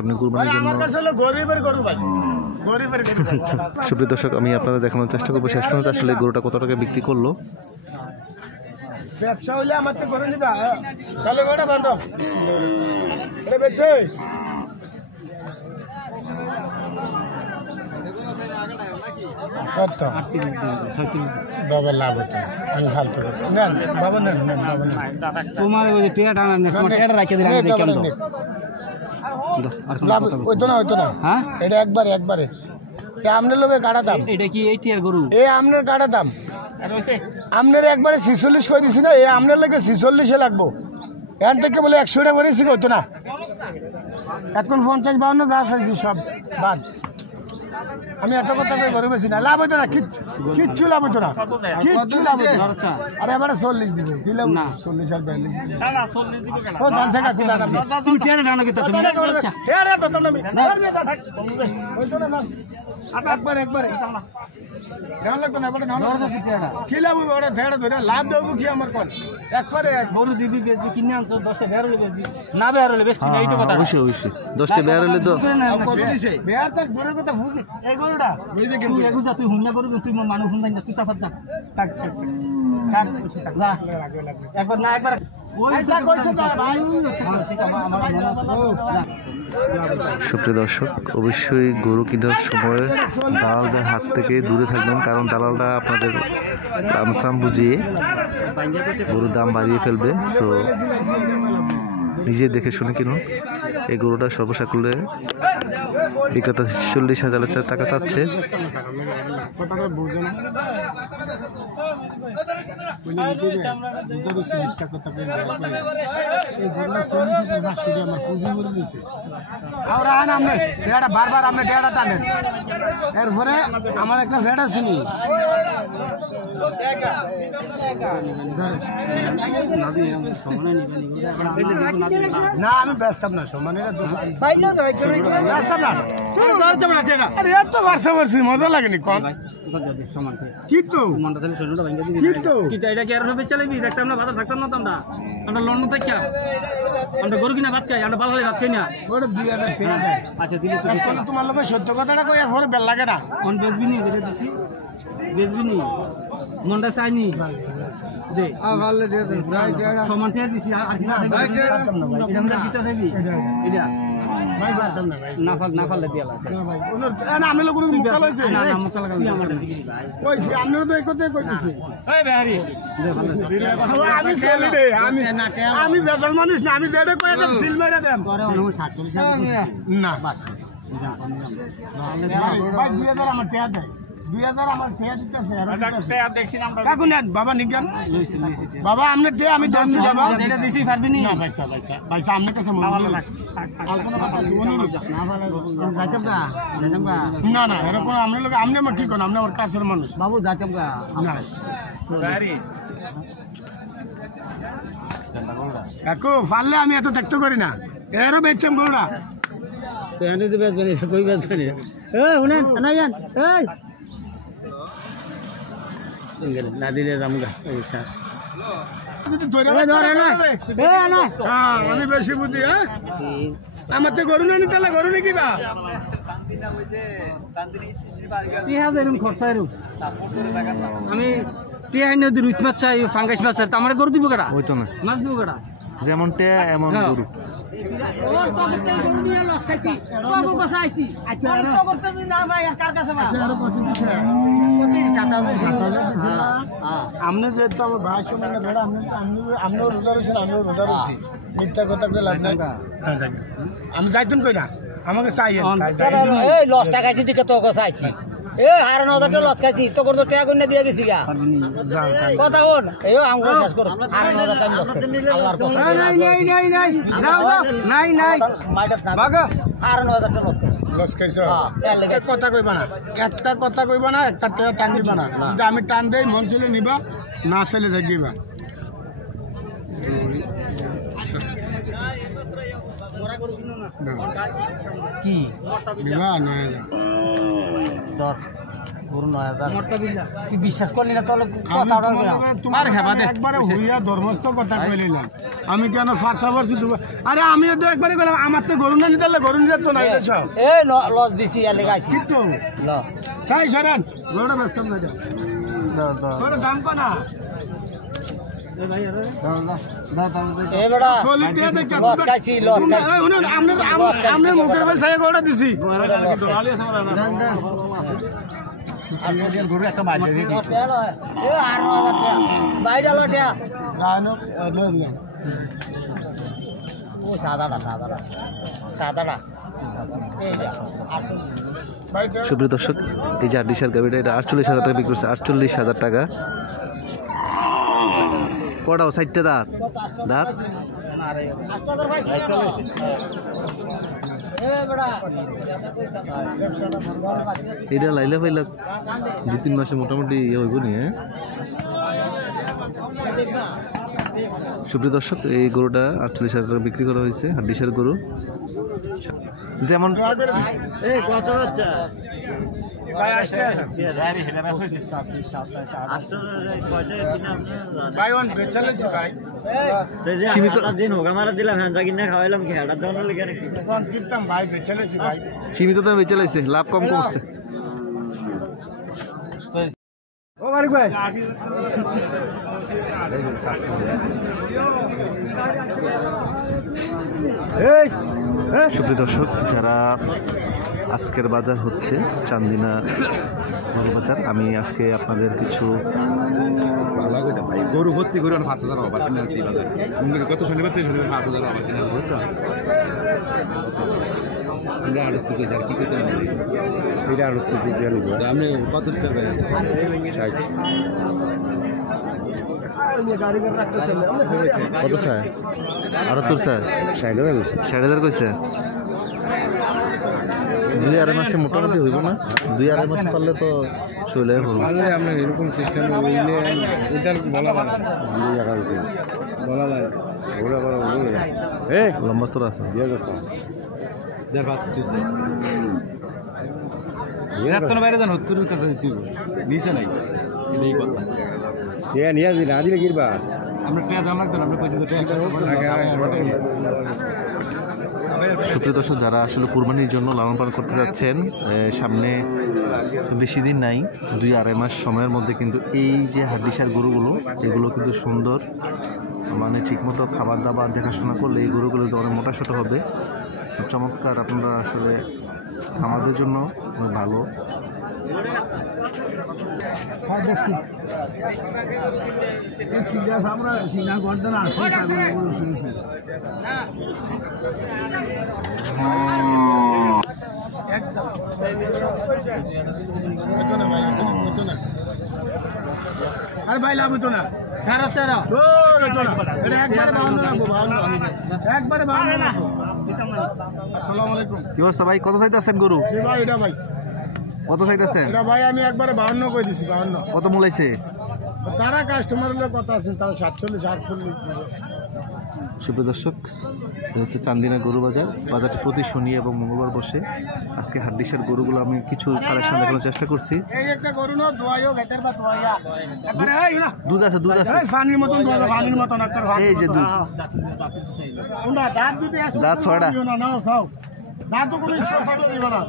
আপনি কুরবানির জন্য আমার কাছে হলো গরিবের গরু ভাই, গরিবের গরু। সুপ্রিয় দর্শক, আমি আপনাদের দেখানোর চেষ্টা করবো শেষ পর্যন্ত আসলে গরুটা কত টাকা বিক্রি করলো। ব্যবসা হইলে আমার তো করে নিবা, তাহলে ওটা বান্ধব এটা বেচে কত বাবা লাভ হতো। আমি ফালতু নেন বাবা, নেন নেন বাবা, তোমার ওই যে টিয়াটা না তোমার টিয়াটা রাখিয়ে দিলাম আমি কেমন লাভ হইতো না, হইতো না। হ্যাঁ এটা একবারে একবারে আমনের লোকের গাড়া দাম, এটা কি এই টিয়ার গরু এ আমনের গাড়া দাম আমনের একবারে 46 করে দিছি না, এ আমনের লোকে 46-এ লাগবো। এখান থেকে বলে 100টা করেছি, হতো না। এখন 50-52 যা আছে সব বাদ। আমি এত কথা কই গরু বেশি না, লাভ হইতো না, কিচ্ছু লাভ হইতো না, কিচ্ছু লাভ হইতো না। আরে এবারে 40 দিবে, দিলাম না 40 আর 42 না না 40 দিবে কেন? ও জান সেটা কি দাম? তুমি টিয়াটা ডানো কি তুমি আরে তো তো আমি হইতো না না একবার একবারে দেওয়া লাগতো না, এবারে না কি লাভ হবে? ওটা ঢেড়া ধরে লাভ দেবো কি আমার কোন একবারে গরু দিবি বেচবি কিনে আনছো 10টা বেরোলে বেচবি না বেরোলে বেচবি না, এই তো কথা। অবশ্যই অবশ্যই 10টা বের হলে তো বেয়ার তক দূরের কথা ফুসি এই গরুটা তুই এগুলা তুই হুন্না করবি, তুই মানুষ হুন্না না, তুই তাফাত যা টাক টাক টাক যা একবার না একবার পয়সা কইছে না ভাই। সুপ্রিয় দর্শক, অবশ্যই গরু কেনার সময় দালালদের হাত থেকে দূরে থাকবেন, কারণ দালালরা আপনাদের দাম বুঝিয়ে গরুর দাম বাড়িয়ে ফেলবে। সো নিজে দেখে শুনে কিনুন। এই গরুটা সর্বসাকুল্যে বিক্রেতা 40,000 টাকা চাচ্ছে। বারবার আপনি ডেটা টানেন, এরপরে আমার একটা ভেড়া চিনি না, আমি ব্যস্তাম না সমানে এত বার্ষা বার্ষি মজা লাগেনি কম কিন্তু এটা কি আর চালাবি দেখতাম না, বাজার থাকতাম না, আমরা আমরা লন্ডন থেকে আমরা গরু কিনা ভাত খাই, আমরা ভালো ভাত খাই না। আচ্ছা দিলে তোমার লোক সত্য কথাটা কই এরপরে বেল লাগে না, কোন বেচবি নি যেটা দিচ্ছি বেচবি নি মনটা চাইনি দে সমান টিয়া দিছি আর কিনা দেবি এটা না ফাললে দিয়া লাগে না আমি লোক মুকাল হইছে না না মুকাল তুই আমারটা দিবি ভাই কইছি আপনি তো এই কথাই কইতেছি। এই বেহারি আমি চলি দে, আমি বেজাল মানুষ না, আমি যেটা কই দেব সিল মেরে দেব পরে 47 না বাস ভাই 2000 আমার টিয়া দেয়, 2000 আমার টিয়া দিতেছে আর দেখছি আমরা কাকু নেন বাবা নিগান বাবা আপনি টিয়া আমি দেছি বাবা এটা দিছি পারবি নি না ভাইসা ভাইসা ভাইসা আপনি কাছে মন আর কোন কথা শুনি না ভালো যাইতাম গা না না এরকম আপনি লোক আপনি আমার কি কোন আপনি আমার কাছের মানুষ বাবু যাইতাম গা না কাকু পারলে আমি এত দেখতে করি না, এরও বেচছেন বড়রা পেয়ানি তো বেচবেন কই বেচবেন এই শুনেন না যান এই না দিলে যামগা এই শ্বাস আমি বেশি বুঝি। হ্যাঁ আমার তো গরু নানি তাহলে গরু নাকি বা আমি রুচ মাছ চাই, ফাঙ্গাস মাছ চাই, আমার গরু দিব কাটা হইতো না, মাছ দিব কাটা যেমন টিয়া এমন গরু। আপনি যেহেতু আমার ভাই সমানে ভেড়া আপনিও রোজা রয়েছেন, আমিও রোজা রয়েছি, মিথ্যা কথা করে লাভ নাই। আমি যাইতুন কই না, আমাকে চাই লস টাকাইছি দিকে তোকে চাইছি আর 9,000 লস খাইছি তোর তো টাকা গুনে দিয়ে গেছি কথা হন এই আমরা শেষ করো আর 9,000 টাইম লস আল্লাহর কথা নাই নাই বাগা আর 9,000 টাকা লস খাইছো কথা কইবা না, একটা কথা কইবা না, একটা টাকা টান দিবা না। যদি আমি টান দেই মন চলে নিবা, না চলে যাইবা কি নিবা 9,000 ধর গরু 9000 তুই বিশ্বাস করলি না তাহলে কথা ওটা তোমার একবারে হইয়া ধর্মস্থ কথা কইলাম আমি কেন ফারসা করছি আরে আমি তো একবারে বললাম আমার তো গরু না নিতে গরু নিতে তো নাই দেশ এই লস দিছি এর লাগা আইছি কিন্তু লস সাই সরান গরুটা ব্যস্ত না যা তোর দাম কো না এই বড়া লস খাইছি আমনে মুখের বল সাই গরুটা দিছি গরু একটা মার দে এ আর 9000 টাকা বাইডা লটিয়া রানো লে ও সাদাটা এই যা সুপ্রিয় দর্শক এই যে হাড্ডিসার গাভিটা এটা 48,000 টাকা বিক্রি করছে 48,000 টাকা কটাও 60টা দাঁত দাঁত 8000 ভাই এ বড়া এটা লাইলা ফাইলা 2-3 মাসে মোটামুটি ইয়ে হইব নি হ্যাঁ সুপ্রিয় দর্শক এই গরুটা 48,000 টাকা বিক্রি করা হয়েছে হাড্ডিসার গরু যেমন কত হচ্ছে ভাই আসছে ভাই ওন বেচালেছি ভাই সীমিত দিন হোক আমার দিলাম হ্যাঁ কিনে খাওয়াইলাম কি হাড়ার দাম লেগে নাকি কোন কিনতাম ভাই বেচালেছি ভাই সীমিত দামে বেচে লাইছে লাভ কম করছে ও মালিক ভাই এই সুপ্রিয় দর্শক যারা আজকের বাজার হচ্ছে চান্দিনা বাজার আমি আজকে আপনাদের কিছু গরু ভর্তি করে 5,000 অফার কিনে আনছি বাজারে কত শনিবার থেকে শনিবার 5,000 অফার কিনে আনছি আমরা আড়ত থেকে স্যার কি করতে হবে এটা আড়ত থেকে দিয়ে নেব আপনি কত করবেন 60 কত স্যার আর তোর স্যার 60,000 কইছে 2-2.5 মাসে মোটামুটি হইব না 2-2.5 মাস পারলে তো চলে হলো আমরা এরকম সিস্টেম হইলে এটা বলা এই লম্বা তোর আছে দিয়ে গেছে বাইরে যান 70 কাছে নিচে নাই এই কথা নিয়ে আসবি না দিলে কিরবা আমরা টাকা দাম লাগতো না আমরা পয়সা তো সুপ্রিয় দর্শক যারা আসলে কুরবানির জন্য লালন পালন করতে যাচ্ছেন সামনে বেশি দিন নাই 2-2.5 মাস সময়ের মধ্যে কিন্তু এই যে হাড্ডিসার গরুগুলো এগুলো কিন্তু সুন্দর মানে ঠিকমতো খাবার দাবার দেখাশোনা করলে এই গরুগুলো অনেক মোটা সোটা হবে চমৎকার আপনারা আসলে আমাদের জন্য অনেক ভালো আমরা সিনা করতে না আরে ভাই লাভ হতো না আসসালামু আলাইকুম কি অবস্থা ভাই কত চাইতেছেন গরু ভাই এটা ভাই কত চাইতেছেন এটা ভাই আমি একবারে 52 কই দিছি 52 কত মূলাইছে তারা কাস্টমার হলে কথা আছে তারা 47 48 সুপ্রিয় দর্শক হচ্ছে চান্দিনা গরু বাজার বাজারটি প্রতি শনি এবং মঙ্গলবার বসে আজকে হাড্ডিসার গরুগুলো আমি কিছু কালেকশন দেখানোর চেষ্টা করছি এই একটা গরু না দোয়াইও ভেতর বা দোয়াইয়া একবারে এই না দুধ আছে এই পানির মতন দোয়াইয়া পানির মতন একটা এই যে দুধ কোনটা দাঁত যদি আছে দাঁত ছয়টা না নাও খাও দাঁত তো কোনো স্পর্শ দিও না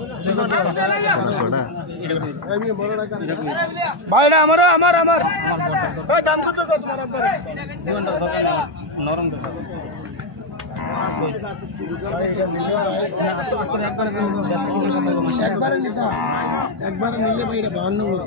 ভাই এটা আমার এই দাম কত নরম একবারে নিলে ভাই এটা 52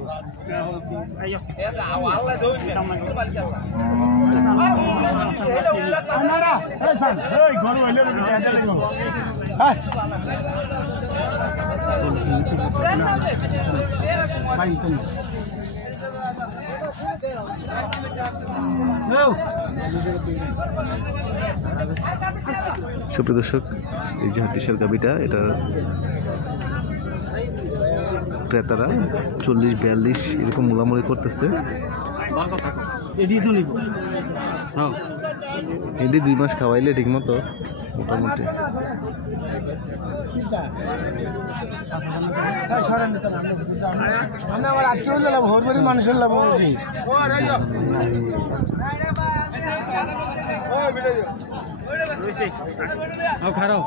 সুপ্রিয় দর্শক এই যে হাড্ডিসার গাভিটা এটা ক্রেতারা 40-42 এরকম মোলামুলি করতেছে এটি 2 মাস খাওয়াইলে ঠিক মতো মোটামুটি আমার আজকে লাভ হরবারি মানুষের লাভ খারাপ